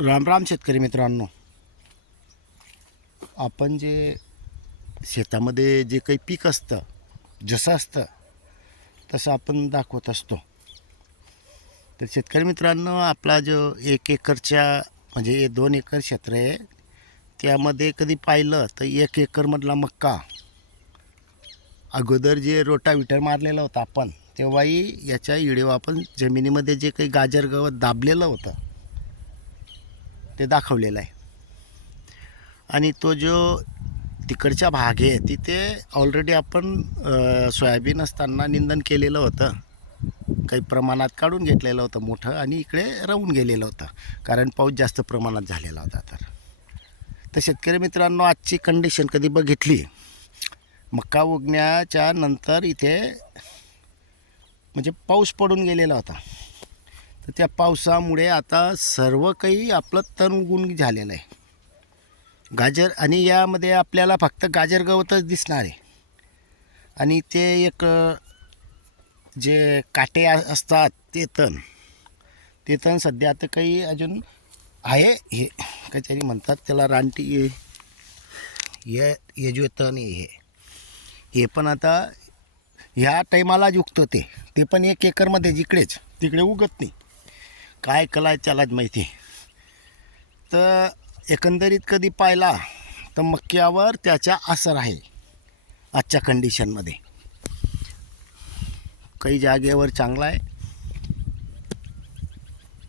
राम राम शेतकरी मित्रांनो. आपण जे शेतामध्ये जे काही पीक असतं जसं असतं तसं आपण दाखवत असतो. तर शेतकरी मित्रांनो आपला जो एक एकरच्या म्हणजे हे दोन एकर क्षेत्र आहे त्यामध्ये कधी पाहिलं तर एक एकरमधला मक्का. अगोदर जे रोटाविटर मारलेलं होतं आपण तेव्हाही याच्या व्हिडिओ आपण जमिनीमध्ये जे काही गाजर गवत दाबलेलं होतं ते दाखवलेलं आहे. आणि तो जो तिकडच्या भाग आहे तिथे ऑलरेडी आपण सोयाबीन असताना निंदन केलेलं होतं. काही प्रमाणात काढून घेतलेलं होतं मोठं आणि इकडे राहून गेलेलं होतं. कारण पाऊस जास्त प्रमाणात झालेला होता तर. तर शेतकरी मित्रांनो आजची कंडिशन कधी बघितली? मक्का उगण्याच्या नंतर इथे म्हणजे पाऊस पडून गेलेला होता. तर त्या पावसामुळे आता सर्व काही आपलं तण उगून झालेलं आहे. गाजर आणि यामध्ये आपल्याला फक्त गाजर गवतच दिसणार आहे. आणि ते एक जे काटे असतात ते तण ते तण सध्या आता काही अजून आहे. हे काहीतरी म्हणतात त्याला रानटी हे हे जे तण हे. हे पण आता ह्या टायमाला उगतं ते. ते पण एक एकरमध्ये जिकडेच तिकडे उगत नाही. काय कला आहे त्यालाच माहिती. तर एकंदरीत कधी पाहिला तर मक्यावर त्याचा असर आहे आजच्या कंडिशनमध्ये काही जागेवर चांगला आहे.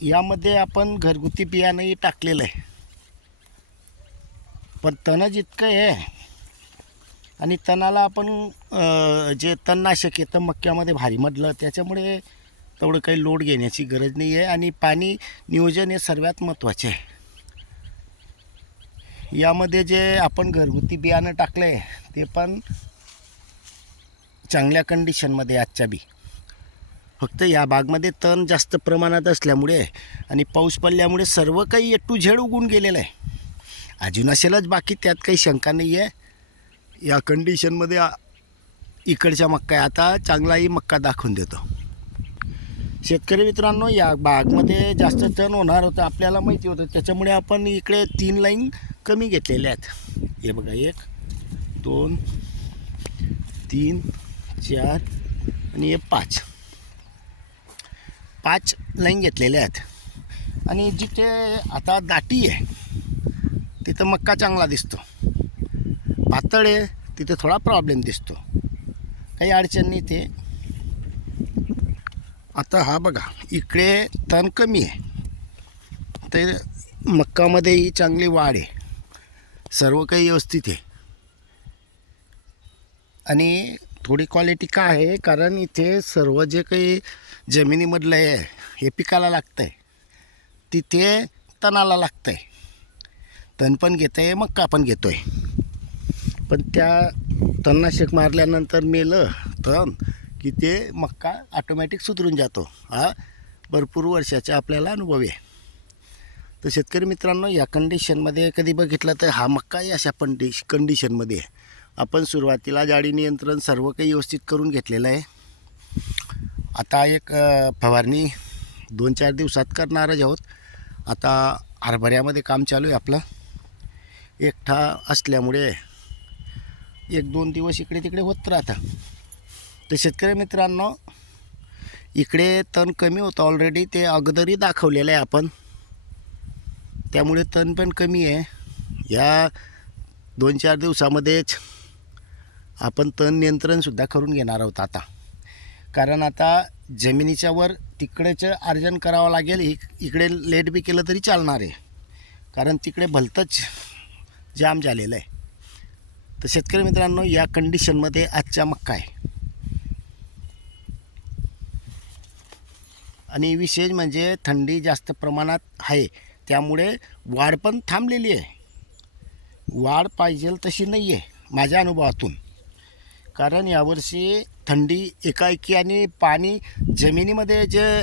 यामध्ये आपण घरगुती बियाणंही टाकलेलं आहे. पण तण जितकं आहे. आणि तणाला आपण जे तणनाशक येतं मक्यामध्ये म्हटलं त्याच्यामुळे तेवढं काही लोड घेण्याची गरज नाही आहे आणि पाणी नियोजन हे सर्वात महत्त्वाचे आहे. यामध्ये जे आपण घरगुती बियाणं टाकलं आहे ते पण चांगल्या कंडिशनमध्ये आजच्या बी. फक्त या बागमध्ये तण जास्त प्रमाणात असल्यामुळे आणि पाऊस पडल्यामुळे सर्व काही ए टू झेड उगून गेलेलं आहे. अजून असेलच बाकी त्यात काही शंका नाही आहे या कंडिशनमध्ये इकडच्या मक्का आहे. आता चांगलाही मक्का दाखवून देतो. शेतकरी मित्रांनो या बागमध्ये जास्त तण होणार होतं आपल्याला माहिती होतं. त्याच्यामुळे आपण इकडे तीन लाईन कमी घेतलेल्या आहेत. हे बघा एक दोन तीन चार आणि हे पाच. पाच लाईन घेतलेल्या आहेत. आणि जिथे आता दाटी आहे तिथं मक्का चांगला दिसतो. पातळ आहे तिथे थोडा प्रॉब्लेम दिसतो. काही अडचण नाही ते. आता हा बघा इकडे तण कमी आहे. ते मक्कामध्येही चांगली वाढ आहे. सर्व काही व्यवस्थित आहे. आणि थोडी क्वालिटी का आहे? कारण इथे सर्व जे काही जमिनीमधलं आहे हे पिकाला लागतं आहे तिथे तणाला लागतं आहे तण पण घेतं आहे मक्का पण घेतो आहे पण त्या तणनाशक मारल्यानंतर मेलं तण की ते मक्का ऑटोमॅटिक सुधरून जातो. हा भरपूर वर्षाचा आपल्याला अनुभव आहे. तर शेतकरी मित्रांनो या कंडिशनमध्ये कधी बघितलं तर हा मक्काही अशा पंडिश कंडिशनमध्ये आहे. आपण सुरुवातीला जाडी नियंत्रण सर्व काही व्यवस्थित करून घेतलेलं आहे. आता एक फवारणी दोन चार दिवसात करणारच आहोत. आता हरभऱ्यामध्ये काम चालू आहे आपलं. एकठा असल्यामुळे एक दोन दिवस इकडे तिकडे होत राहतं. तर शेतकरी मित्रांनो इकडे तण कमी होतं ऑलरेडी ते अगोदरही दाखवलेलं आहे आपण. त्यामुळे तण पण कमी आहे. या दोन चार दिवसामध्येच आपण तण नियंत्रणसुद्धा करून घेणार आहोत आता. कारण आता जमिनीच्या वर तिकडेचं अर्जन करावं लागेल इकडे लेट बी केलं तरी चालणार आहे. कारण तिकडे भलतंच जाम झालेलं आहे. तर शेतकरी मित्रांनो या कंडिशनमध्ये आजच्या मक्का आहे. आणि विशेष म्हणजे थंडी जास्त प्रमाणात आहे. त्यामुळे वाढ पण थांबलेली आहे. वाढ पाहिजे तशी नाही आहे माझ्या अनुभवातून. कारण यावर्षी थंडी एकाएकी आणि पाणी जमिनीमध्ये जे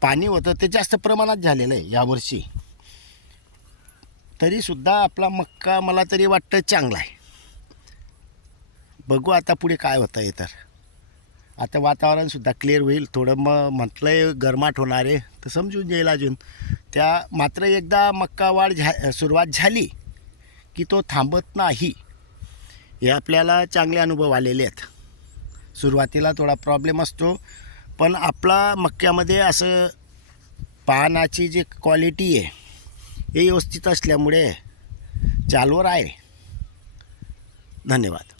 पाणी होतं ते जास्त प्रमाणात झालेलं आहे यावर्षी. तरीसुद्धा आपला मक्का मला तरी वाटतं चांगला आहे. बघू आता पुढे काय होतं आहे तर. आता वातावरणसुद्धा क्लिअर होईल. थोडं मग म्हटलं आहे गरमाट होणार आहे तर समजून जाईल अजून. त्या मात्र एकदा मक्का वाढ झा सुरुवात झाली की तो थांबत नाही. हे आपल्याला चांगले अनुभव आलेले आहेत. सुरुवातीला थोडा प्रॉब्लेम असतो पण आपला मक्क्यामध्ये असं पानाची जी क्वालिटी आहे हे व्यवस्थित असल्यामुळे चालवर आहे. धन्यवाद.